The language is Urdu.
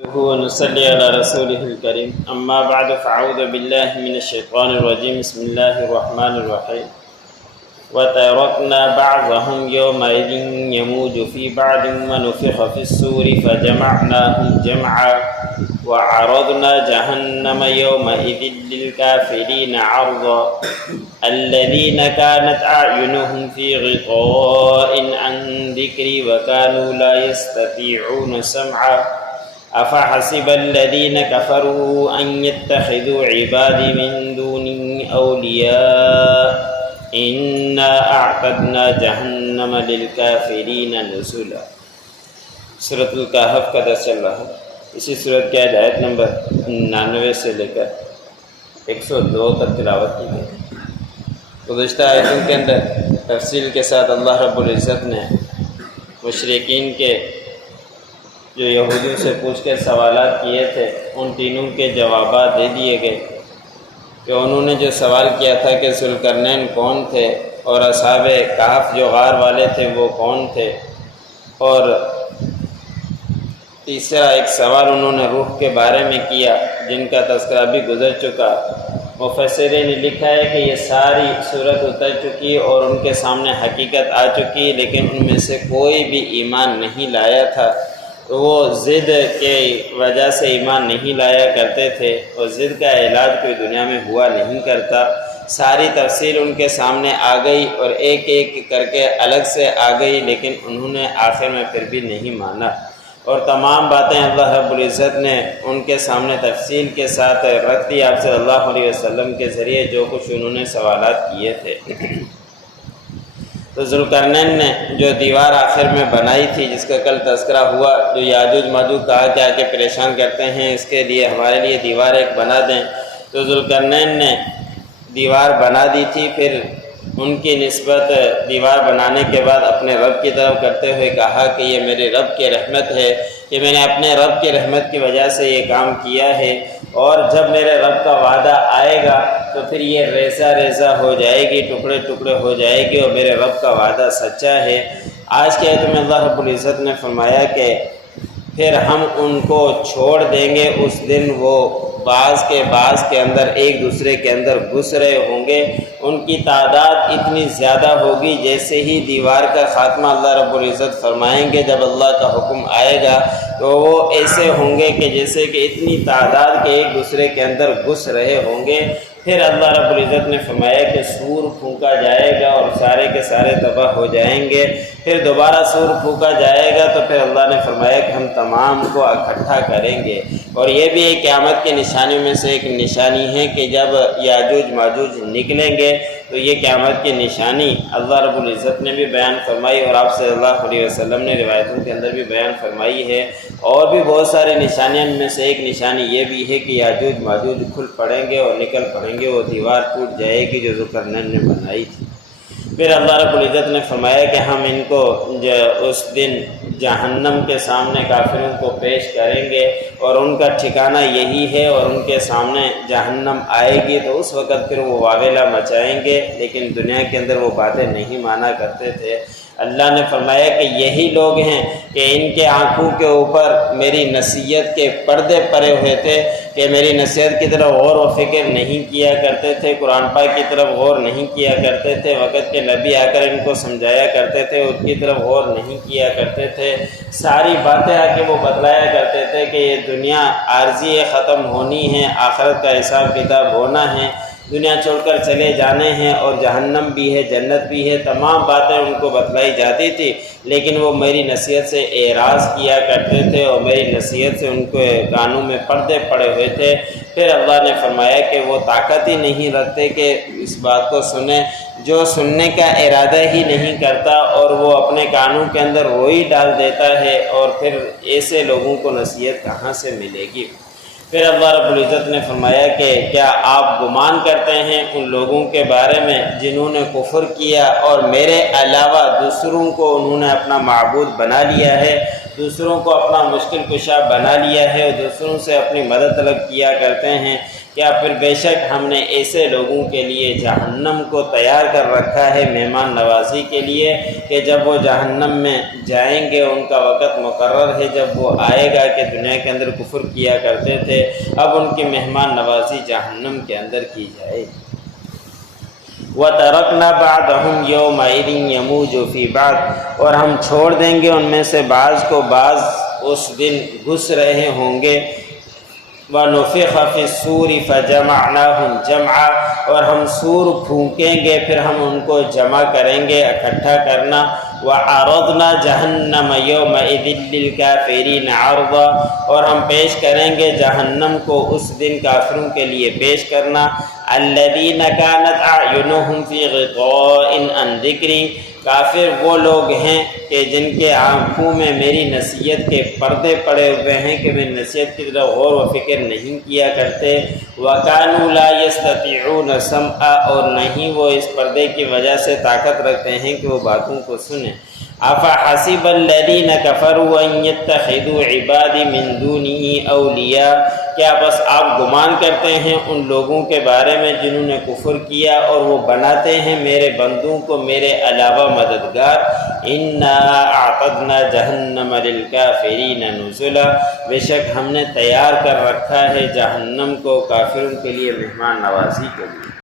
ونصلي على رسوله الكريم أما بعد فأعوذ بالله من الشيطان الرجيم بسم الله الرحمن الرحيم وتركنا بعضهم يومئذ يموج في بعض ونفخ في الصور فجمعناهم جمعا وعرضنا جهنم يومئذ للكافرين عرضا الذين كانت أعينهم في غطاء عن ذكري وكانوا لا يستطيعون سمعا أفحسب الذين كفروا أن يتخذوا عبادي من دوني أولياء إنا أعتدنا جهنم للكافرين نزلا۔ سورۃ الکہف کا درس چل رہا ہے۔ اسی سورت کی آیت نمبر 99 سے لے کر 102 تک تلاوت کی گئی۔ گزشتہ آیتوں کے اندر تفصیل کے ساتھ اللہ رب العزت نے مشرکین کے جو یہودیوں سے پوچھ کر سوالات کیے تھے ان تینوں کے جوابات دے دیے گئے کہ انہوں نے جو سوال کیا تھا کہ ذوالقرنین کون تھے اور اصحاب کہف جو غار والے تھے وہ کون تھے، اور تیسرا ایک سوال انہوں نے روح کے بارے میں کیا جن کا تذکرہ بھی گزر چکا۔ مفسرین نے لکھا ہے کہ یہ ساری صورت اتر چکی اور ان کے سامنے حقیقت آ چکی، لیکن ان میں سے کوئی بھی ایمان نہیں لایا تھا۔ تو وہ ضد کے وجہ سے ایمان نہیں لایا کرتے تھے، اور ضد کا علاج کوئی دنیا میں ہوا نہیں کرتا۔ ساری تفصیل ان کے سامنے آ گئی اور ایک ایک کر کے الگ سے آ گئی، لیکن انہوں نے آخر میں پھر بھی نہیں مانا، اور تمام باتیں اللہ رب العزت نے ان کے سامنے تفصیل کے ساتھ رکھ دی آپ صلی اللہ علیہ وسلم کے ذریعے جو کچھ انہوں نے سوالات کیے تھے۔ تو ذوالقرنین نے جو دیوار آخر میں بنائی تھی جس کا کل تذکرہ ہوا، جو یاجوج ماجوج کہا کہ آ کے پریشان کرتے ہیں، اس کے لیے ہمارے لیے دیوار ایک بنا دیں، تو ذوالقرنین نے دیوار بنا دی تھی۔ پھر ان کی نسبت دیوار بنانے کے بعد اپنے رب کی طرف کرتے ہوئے کہا کہ یہ میرے رب کی رحمت ہے، کہ میں نے اپنے رب کی رحمت کی وجہ سے یہ کام کیا ہے، اور جب میرے رب کا وعدہ آئے گا تو پھر یہ ریزہ ریزہ ہو جائے گی، ٹکڑے ٹکڑے ہو جائے گی، اور میرے رب کا وعدہ سچا ہے۔ آج کے آیت میں اللہ رب العزت نے فرمایا کہ پھر ہم ان کو چھوڑ دیں گے، اس دن وہ بعض کے اندر ایک دوسرے کے اندر گھس رہے ہوں گے، ان کی تعداد اتنی زیادہ ہوگی جیسے ہی دیوار کا خاتمہ اللہ رب العزت فرمائیں گے جب اللہ کا حکم آئے گا تو وہ ایسے ہوں گے کہ جیسے کہ اتنی تعداد کے ایک دوسرے کے اندر گھس رہے ہوں گے۔ پھر اللہ رب العزت نے فرمایا کہ سور پھونکا جائے گا اور سارے کے سارے تباہ ہو جائیں گے۔ پھر دوبارہ سور پھونکا جائے گا تو پھر اللہ نے فرمایا کہ ہم تمام کو اکٹھا کریں گے، اور یہ بھی ایک قیامت کی نشانیوں میں سے ایک نشانی ہے کہ جب یاجوج ماجوج نکلیں گے تو یہ قیامت کی نشانی اللہ رب العزت نے بھی بیان فرمائی اور آپ صلی اللہ علیہ وسلم نے روایتوں کے اندر بھی بیان فرمائی ہے۔ اور بھی بہت ساری نشانیاں میں سے ایک نشانی یہ بھی ہے کہ یاجوج ماجوج کھل پڑیں گے اور نکل پڑیں گے، وہ دیوار ٹوٹ جائے گی جو ذوالقرنین نے بنائی تھی۔ پھر اللہ رب العزت نے فرمایا کہ ہم ان کو اس دن جہنم کے سامنے کافروں کو پیش کریں گے، اور ان کا ٹھکانہ یہی ہے، اور ان کے سامنے جہنم آئے گی تو اس وقت پھر وہ واویلا مچائیں گے، لیکن دنیا کے اندر وہ باتیں نہیں مانا کرتے تھے۔ اللہ نے فرمایا کہ یہی لوگ ہیں کہ ان کے آنکھوں کے اوپر میری نصیحت کے پردے پڑے ہوئے تھے، کہ میری نصیحت کی طرف غور و فکر نہیں کیا کرتے تھے، قرآن پاک کی طرف غور نہیں کیا کرتے تھے، وقت کے نبی آ کر ان کو سمجھایا کرتے تھے ان کی طرف غور نہیں کیا کرتے تھے، ساری باتیں آ کے وہ بتلایا کرتے تھے کہ یہ دنیا عارضی ہے، ختم ہونی ہے، آخرت کا حساب کتاب ہونا ہے، دنیا چھوڑ کر چلے جانے ہیں، اور جہنم بھی ہے جنت بھی ہے، تمام باتیں ان کو بتلائی جاتی تھی، لیکن وہ میری نصیحت سے اعراض کیا کرتے تھے اور میری نصیحت سے ان کے کانوں میں پردے پڑے ہوئے تھے۔ پھر اللہ نے فرمایا کہ وہ طاقت ہی نہیں رکھتے کہ اس بات کو سنیں، جو سننے کا ارادہ ہی نہیں کرتا اور وہ اپنے کانوں کے اندر روئی ڈال دیتا ہے، اور پھر ایسے لوگوں کو نصیحت کہاں سے ملے گی۔ پھر اللہ رب العزت نے فرمایا کہ کیا آپ گمان کرتے ہیں ان لوگوں کے بارے میں جنہوں نے کفر کیا اور میرے علاوہ دوسروں کو انہوں نے اپنا معبود بنا لیا ہے، دوسروں کو اپنا مشکل کشا بنا لیا ہے، اور دوسروں سے اپنی مدد طلب کیا کرتے ہیں، کیا پھر بے شک ہم نے ایسے لوگوں کے لیے جہنم کو تیار کر رکھا ہے مہمان نوازی کے لیے کہ جب وہ جہنم میں جائیں گے ان کا وقت مقرر ہے جب وہ آئے گا کہ دنیا کے اندر کفر کیا کرتے تھے، اب ان کی مہمان نوازی جہنم کے اندر کی جائے۔ وَتَرَكْنَا بَعْضَهُمْ يَوْمَئِذٍ يَمُوجُ فِي بَعْضٍ، اور ہم چھوڑ دیں گے ان میں سے بعض کو بعض اس دن گھس رہے ہوں گے۔ وَنُفِخَ فِي الصُّورِ فَجَمَعْنَاهُمْ جَمْعًا، اور ہم سور پھونکیں گے پھر ہم ان کو جمع کریں گے، اکٹھا کرنا۔ وَعَرَضْنَا جَهَنَّمَ يَوْمَئِذٍ لِّلْكَافِرِينَ عَرْضًا، اور ہم پیش کریں گے جہنم کو اس دن کافروں کے لیے پیش کرنا۔ الَّذِينَ كَانَتْ أَعْيُنُهُمْ فِي غِطَاءٍ عَن ذِكْرِي، کافر وہ لوگ ہیں کہ جن کے آنکھوں میں میری نصیحت کے پردے پڑے ہوئے ہیں کہ میری نصیحت کی طرف غور و فکر نہیں کیا کرتے۔ وَكَانُوا لَا يَسْتَطِيعُونَ سَمْعًا، اور نہیں وہ اس پردے کی وجہ سے طاقت رکھتے ہیں کہ وہ باتوں کو سنیں۔ أَفَحَسِبَ الَّذِينَ كَفَرُوا أَن يَتَّخِذُوا عِبَادِي مِن دُونِهِ أَوْلِيَاءَ، کیا بس آپ گمان کرتے ہیں ان لوگوں کے بارے میں جنہوں نے کفر کیا اور وہ بناتے ہیں میرے بندوں کو میرے علاوہ مددگار؟ إِنَّا أَعْتَدْنَا جَهَنَّمَ لِلْكَافِرِينَ نُزُلًا، بے شک ہم نے تیار کر رکھا ہے جہنم کو کافروں کے لیے مہمان نوازی کے لیے۔